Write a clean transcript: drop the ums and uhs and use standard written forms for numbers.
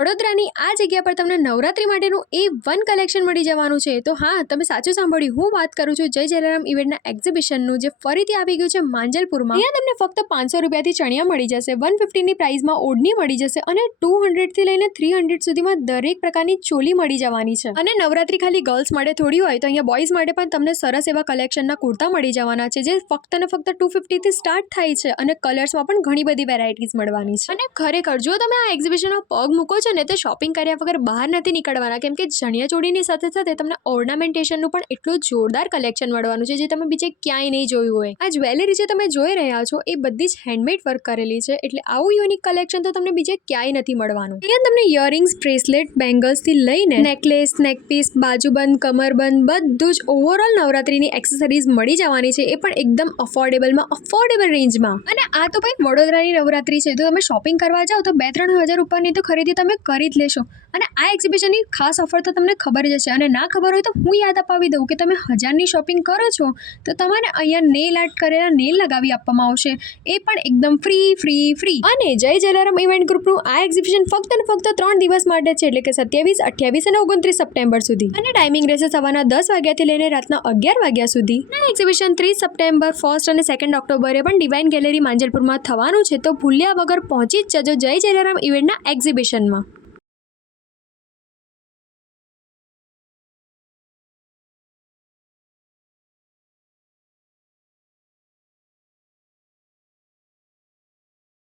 વડોદરાની આ જગ્યા પર તમને નવરાત્રી માટેનું A1 કલેક્શન મળી જવાનું છે. તો હા, તમે સાચું સાંભળ્યું. હું વાત કરું છું જય જલારામ ઇવેન્ટના એક્ઝિબિશનનું, જે ફરીથી આવી ગયું છે માંજલપુરમાં. અહીંયા તમને ફક્ત 500 રૂપિયાથી ચણિયા મળી જશે, 150ની પ્રાઇસમાં ઓઢણી મળી જશે અને 200થી લઈને 300 સુધીમાં દરેક પ્રકારની ચોલી મળી જવાની છે. અને નવરાત્રી ખાલી ગર્લ્સ માટે થોડી હોય, તો અહીંયા બોયઝ માટે પણ તમને સરસ એવા કલેક્શનના કુર્તા મળી જવાના છે, જે ફક્ત ને ફક્ત 250થી સ્ટાર્ટ થાય છે અને કલર્સમાં પણ ઘણી બધી વેરાયટીઝ મળવાની છે. અને ખરેખર જો તમે આ એક્ઝિબિશનમાં પગ મૂકો છો ને, તો શોપિંગ કર્યા વગર બહાર નથી નીકળવાના, કેમ કે ચણિયાચોળીની સાથે સાથે તમને ઓર્નામેન્ટેશનનું પણ એટલું જોરદાર કલેક્શન મળવાનું છે, જે તમે બીજે ક્યાંય નહીં જોયું હોય. આ જ્વેલરી જે તમે જોઈ રહ્યા છો એ બધી જ હેન્ડમેડ વર્ક કરેલી છે, એટલે આવું યુનિક કલેક્શન તો તમને બીજે ક્યાંય નથી મળવાનું. અહીંયા તમને ઇયરિંગ્સ, બ્રેસલેટ, બેંગલ્સ થી લઈને નેકલેસ, નેકપીસ, બાજુબંધ, કમરબંધ બધું જ ઓવરઓલ નવરાત્રીની એક્સેસરીઝ મળી જવાની છે, એ પણ એકદમ અફોર્ડેબલ રેન્જમાં. અને આ તો ભાઈ વડોદરાની નવરાત્રી છે, તો તમે શોપિંગ કરવા જાઓ તો 2-3 હજાર ઉપરની તો ખરીદી તમે કરી જ લેશો. અને આ એક્ઝિબિશનની ખાસ ઓફર તો તમને ખબર જ હશે, અને ના ખબર હોય તો હું યાદ અપાવી દઉં કે તમે 1000ની શોપિંગ કરો છો તો તમારે અહીંયા નેલ આર્ટ કરેલા નેલ લગાવી આપવામાં આવશે, એ પણ એકદમ ફ્રી. અને જય જલારામ ઇવેન્ટ ગ્રુપનું આ એક્ઝિબિશન ફક્ત ને ફક્ત 3 દિવસ માટે છે, એટલે કે 27, 28 અને 29 સપ્ટેમ્બર સુધી. અને ટાઈમિંગ રહેશે સવારના 10 વાગ્યાથી લઈને રાતના 11 વાગ્યા સુધી. આ એક્ઝિબિશન 30 સપ્ટેમ્બર, 1 અને 2 ઓક્ટોબરે પણ ડિવાઇન ગેલેરી માંજલપુરમાં થવાનું છે, તો ભૂલ્યા વગર પહોંચી જ જજો જય જલારામ ઇવેન્ટના એક્ઝિબિશનમાં.